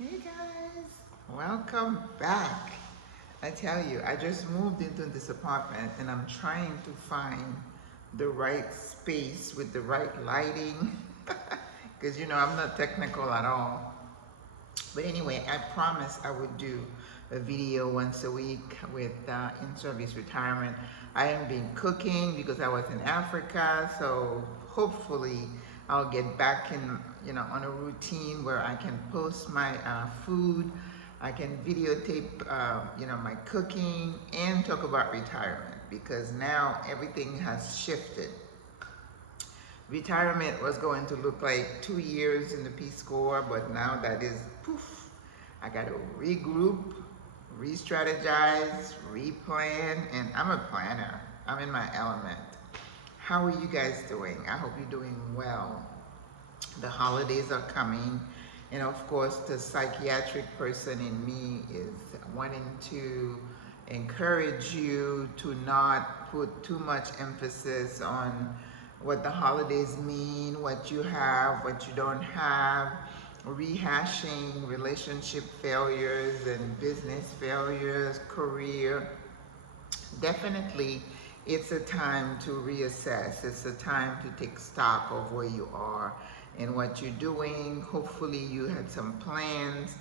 Hey guys, welcome back. I tell you, I just moved into this apartment and I'm trying to find the right space with the right lighting because I'm not technical at all. But anyway, I promised I would do a video once a week with in-service retirement. I haven't been cooking because I was in Africa, so hopefully I'll get back in, on a routine where I can post my food, I can videotape, my cooking and talk about retirement because now everything has shifted. Retirement was going to look like 2 years in the Peace Corps, but now that is poof. I got to regroup, re-strategize, replan, and I'm a planner. I'm in my element. How are you guys doing? I hope you're doing well. The holidays are coming, and of course, the psychiatric person in me is wanting to encourage you to not put too much emphasis on what the holidays mean, what you have, what you don't have, rehashing relationship failures and business failures, career. Definitely, it's a time to reassess. It's a time to take stock of where you are and what you're doing. Hopefully, you had some plans.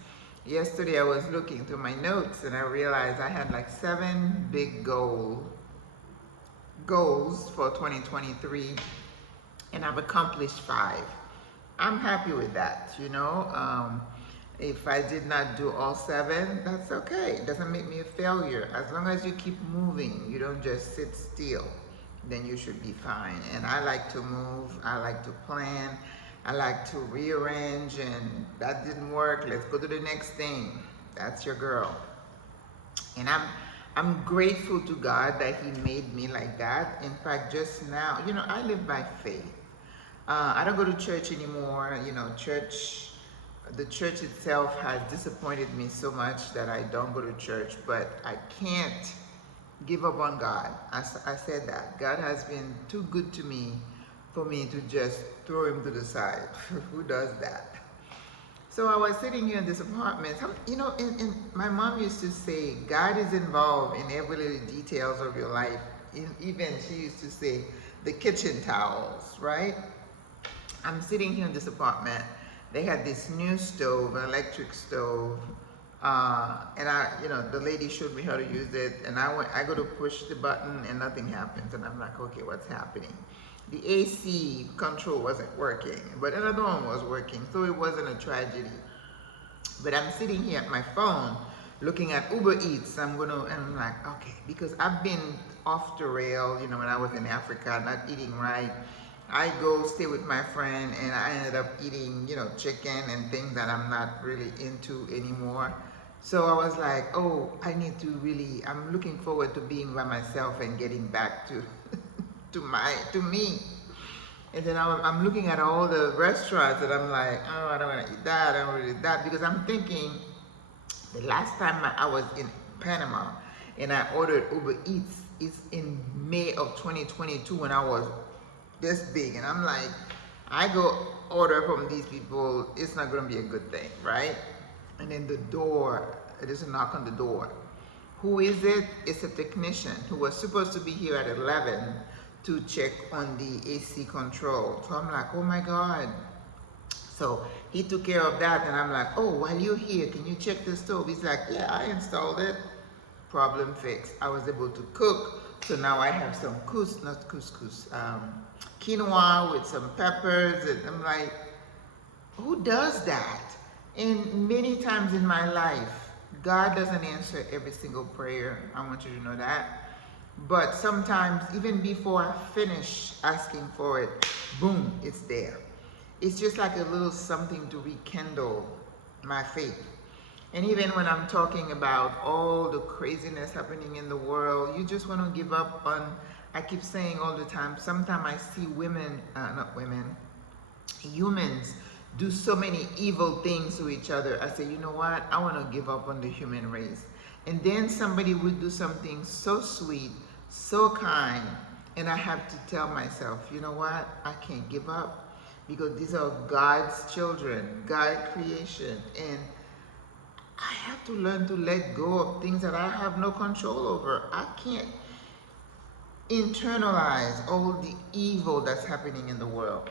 Yesterday, I was looking through my notes and I realized I had like 7 big goals for 2023 and I've accomplished 5. I'm happy with that, if I did not do all 7, that's okay. It doesn't make me a failure. As long as you keep moving, you don't just sit still, then you should be fine. And I like to move, I like to plan, I like to rearrange, and that didn't work, let's go to the next thing. That's your girl. And I'm grateful to God that He made me like that. In fact, just now, I live by faith. I don't go to church anymore. The church itself has disappointed me so much that I don't go to church, but I can't give up on God. I said that. God has been too good to me for me to just throw Him to the side. Who does that? So I was sitting here in this apartment, and my mom used to say, God is involved in every little details of your life. Even she used to say, the kitchen towels, right? I'm sitting here in this apartment. They had this new stove, an electric stove, and the lady showed me how to use it, and I go to push the button and nothing happens, and I'm like, okay, what's happening? The AC control wasn't working, but another one was working, so it wasn't a tragedy. But I'm sitting here at my phone looking at Uber Eats. And I'm like, okay, because I've been off the rail, when I was in Africa, not eating right. I go stay with my friend and I ended up eating, chicken and things that I'm not really into anymore. So I was like, oh, I'm looking forward to being by myself and getting back to to me. And then I'm looking at all the restaurants and I'm like, oh, I don't want to eat that, I don't want to eat that, because I'm thinking the last time I was in Panama and I ordered Uber Eats, it's in May of 2022 when I was this big, and I'm like, I go order from these people, it's not going to be a good thing, right? And then there's a knock on the door. Who is it? It's a technician who was supposed to be here at 11 to check on the AC control. So I'm like, oh my God. So he took care of that, and I'm like, oh, while you're here, can you check the stove? He's like, yeah, I installed it. Problem fixed. I was able to cook. So now I have some quinoa with some peppers, and I'm like, who does that? And many times in my life, God doesn't answer every single prayer. I want you to know that. But sometimes, even before I finish asking for it, boom, it's there. It's just like a little something to rekindle my faith. And even when I'm talking about all the craziness happening in the world, you just want to give up on, I keep saying all the time, sometimes I see humans do so many evil things to each other. I say, you know what? I want to give up on the human race. And then somebody would do something so sweet, so kind, and I have to tell myself, you know what? I can't give up because these are God's children, God's creation. And I have to learn to let go of things that I have no control over. I can't internalize all the evil that's happening in the world.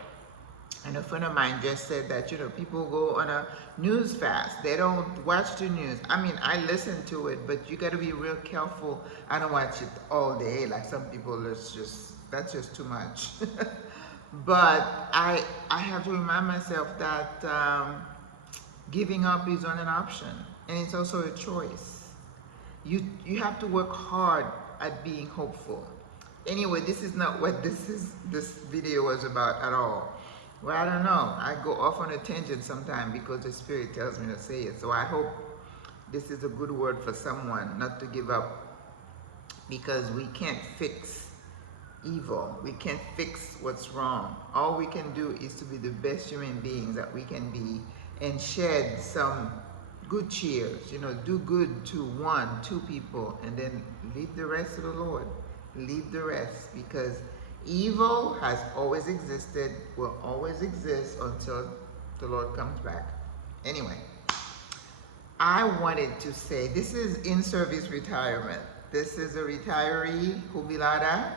And a friend of mine just said that, you know, people go on a news fast. They don't watch the news. I mean, I listen to it, but you got to be real careful. I don't watch it all day. Like some people, that's just too much. But I have to remind myself that giving up is not an option, and it's also a choice. You have to work hard at being hopeful. Anyway, this is not what this video was about at all. Well, I don't know. I go off on a tangent sometimes because the Spirit tells me to say it. So I hope this is a good word for someone, not to give up, because we can't fix evil. We can't fix what's wrong. All we can do is to be the best human beings that we can be and shed some good cheers. You know, do good to one, two people, and then leave the rest to the Lord. Leave the rest, because evil has always existed, will always exist until the Lord comes back. Anyway, I wanted to say, this is in-service retirement. This is a retiree jubilada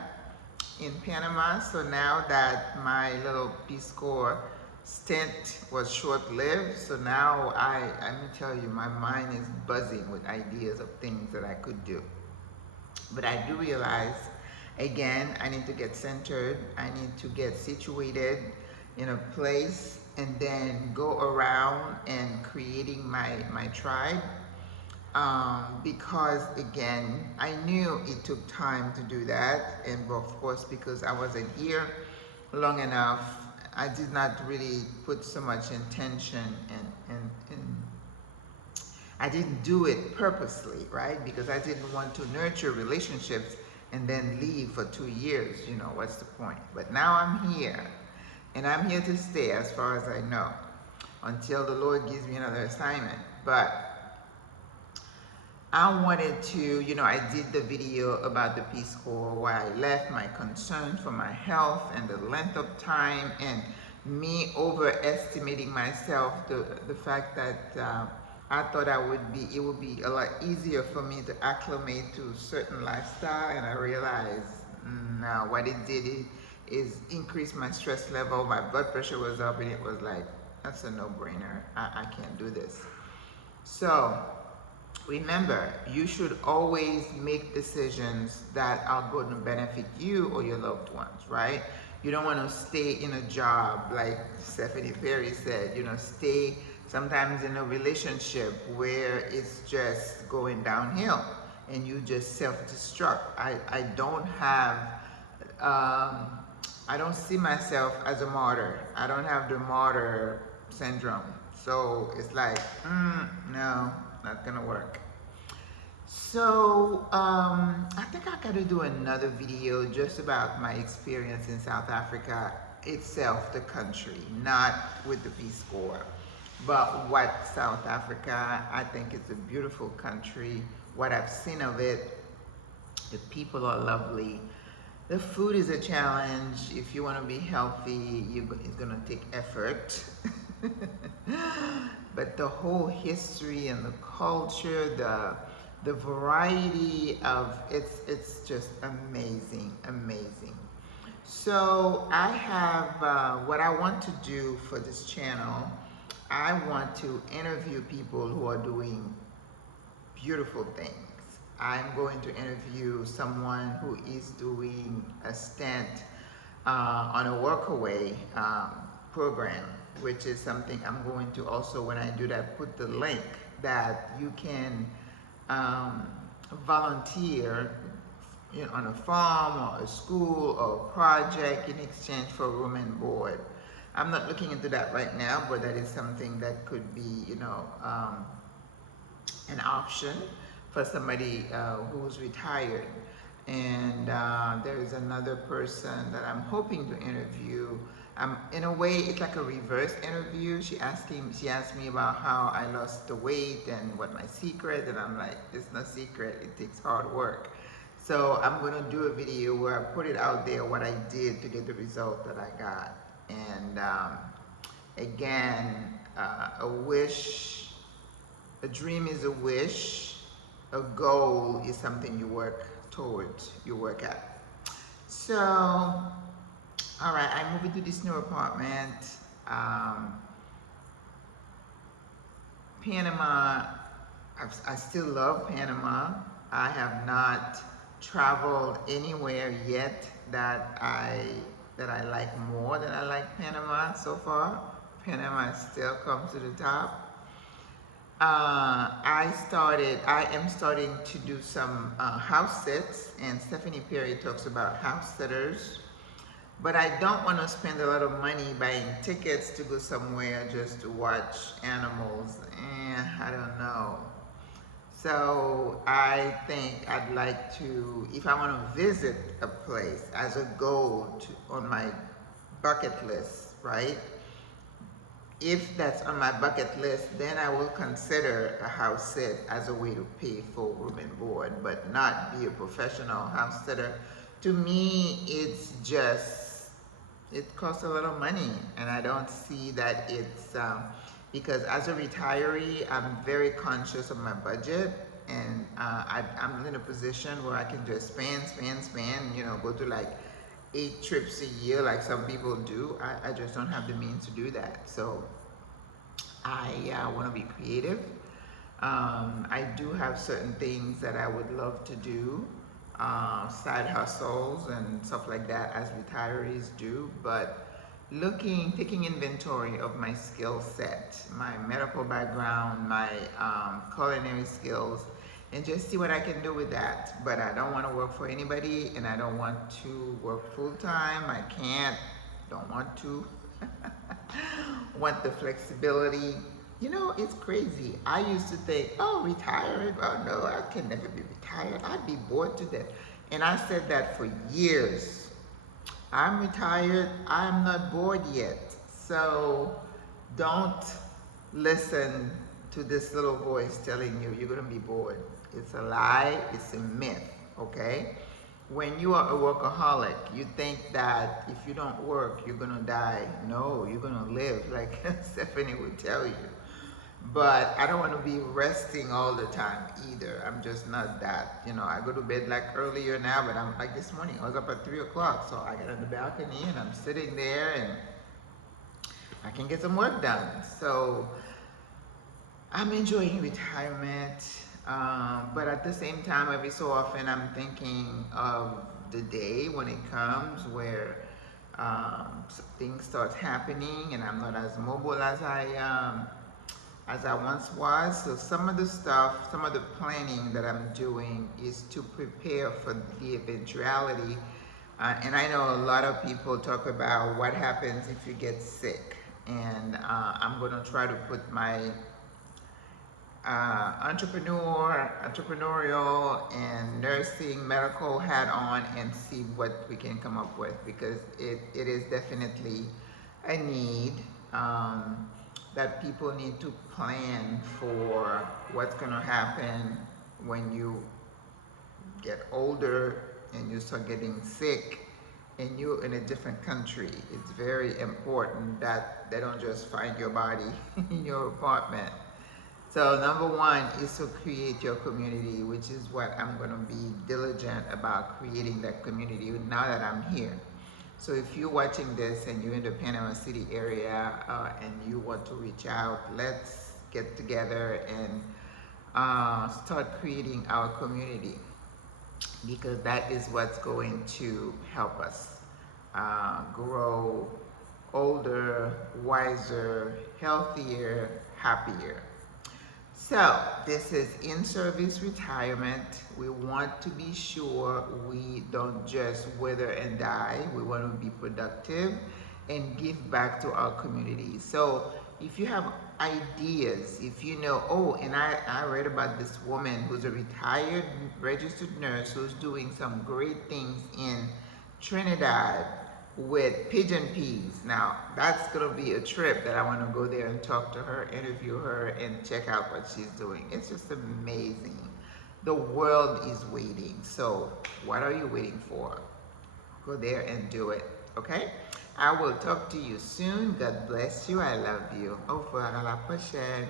in Panama. So now that my little Peace Corps stint was short-lived, so now let me tell you, my mind is buzzing with ideas of things that I could do. But I do realize, again, I need to get centered. I need to get situated in a place and then go around and creating my tribe. Because again, I knew it took time to do that. And of course, because I wasn't here long enough, I did not really put so much intention and I didn't do it purposely, right? Because I didn't want to nurture relationships and then leave for 2 years. You know, what's the point? But now I'm here, and I'm here to stay as far as I know, until the Lord gives me another assignment. But I wanted to, you know, I did the video about the Peace Corps where I left, my concerns for my health and the length of time, and me overestimating myself, the fact that I thought it would be a lot easier for me to acclimate to a certain lifestyle, and I realized no, what it did is increase my stress level. My blood pressure was up, and it was like, that's a no-brainer. I can't do this. So remember, you should always make decisions that are going to benefit you or your loved ones, right? You don't want to stay in a job, like Stephanie Perry said, you know, stay sometimes in a relationship where it's just going downhill and you just self-destruct. I don't see myself as a martyr. I don't have the martyr syndrome. So it's like, no, not gonna work. So I think I gotta do another video just about my experience in South Africa itself, the country, not with the Peace Corps, but what South Africa, I think it's a beautiful country. What I've seen of it, the people are lovely. The food is a challenge. If you want to be healthy, it's gonna take effort. But the whole history and the culture, the variety of it's just amazing, amazing. So I have what I want to do for this channel. I want to interview people who are doing beautiful things. I'm going to interview someone who is doing a stint on a workaway program, which is something I'm going to also, when I do that, put the link that you can volunteer, you know, on a farm or a school or a project in exchange for room and board. I'm not looking into that right now, but that is something that could be, you know, an option for somebody who's retired. And there is another person that I'm hoping to interview. In a way, it's like a reverse interview. She asked me about how I lost the weight and what my secret, and I'm like, it's no secret, it takes hard work. So I'm gonna do a video where I put it out there, what I did to get the result that I got. And again, a wish A dream is a wish. A goal is something you work towards, you work at. So, all right, I moved into this new apartment. Panama, I still love Panama. I have not traveled anywhere yet that I like more than I like Panama so far. Panama still comes to the top. I am starting to do some house sits, and Stephanie Perry talks about house sitters. But I don't want to spend a lot of money buying tickets to go somewhere just to watch animals. I don't know. So I think I'd like to, if I want to visit a place as a goal on my bucket list, right? If that's on my bucket list, then I will consider a house sit as a way to pay for room and board, but not be a professional house sitter. To me, it's just, it costs a lot of money, and I don't see that it's, because as a retiree, I'm very conscious of my budget, and I'm in a position where I can just spend, you know, go to like 8 trips a year like some people do. I just don't have the means to do that. So I want to be creative. I do have certain things that I would love to do, side hustles and stuff like that as retirees do, but taking inventory of my skill set, my medical background, my culinary skills, and just see what I can do with that. But I don't want to work for anybody, and I don't want to work full-time. I can't, don't want to. Want the flexibility. You know, it's crazy. I used to think, oh, retired, oh no, I can never be retired. I'd be bored to death. And I said that for years. I'm retired, I'm not bored yet. So don't listen to this little voice telling you you're gonna be bored. It's a lie, it's a myth, okay? When you are a workaholic, you think that if you don't work, you're gonna die. No, you're gonna live, like Stephanie would tell you. But I don't want to be resting all the time either. I'm just not that. You know, I go to bed like earlier now, but I'm like this morning, I was up at 3 o'clock. So I got on the balcony and I'm sitting there and I can get some work done. So I'm enjoying retirement. But at the same time, every so often I'm thinking of the day when it comes where things start happening and I'm not as mobile as I once was. So some of the stuff, some of the planning that I'm doing is to prepare for the eventuality. And I know a lot of people talk about what happens if you get sick. And I'm going to try to put my entrepreneurial and nursing medical hat on and see what we can come up with, because it is definitely a need. That people need to plan for what's going to happen when you get older and you start getting sick and you're in a different country. It's very important that they don't just find your body in your apartment. So number one is to create your community, which is what I'm going to be diligent about, creating that community now that I'm here. So if you're watching this and you're in the Panama City area and you want to reach out, let's get together and start creating our community, because that is what's going to help us grow older, wiser, healthier, happier. So this is in-service retirement. We want to be sure we don't just wither and die. We want to be productive and give back to our community. So if you have ideas, if you know, oh, and I read about this woman who's a retired registered nurse who's doing some great things in Trinidad with pigeon peas. Now that's gonna be a trip that I want to go there and talk to her, interview her, and check out what she's doing. It's just amazing. The world is waiting. So what are you waiting for? Go there and do it. Okay? I will talk to you soon. God bless you. I love you. Au revoir. À la prochaine.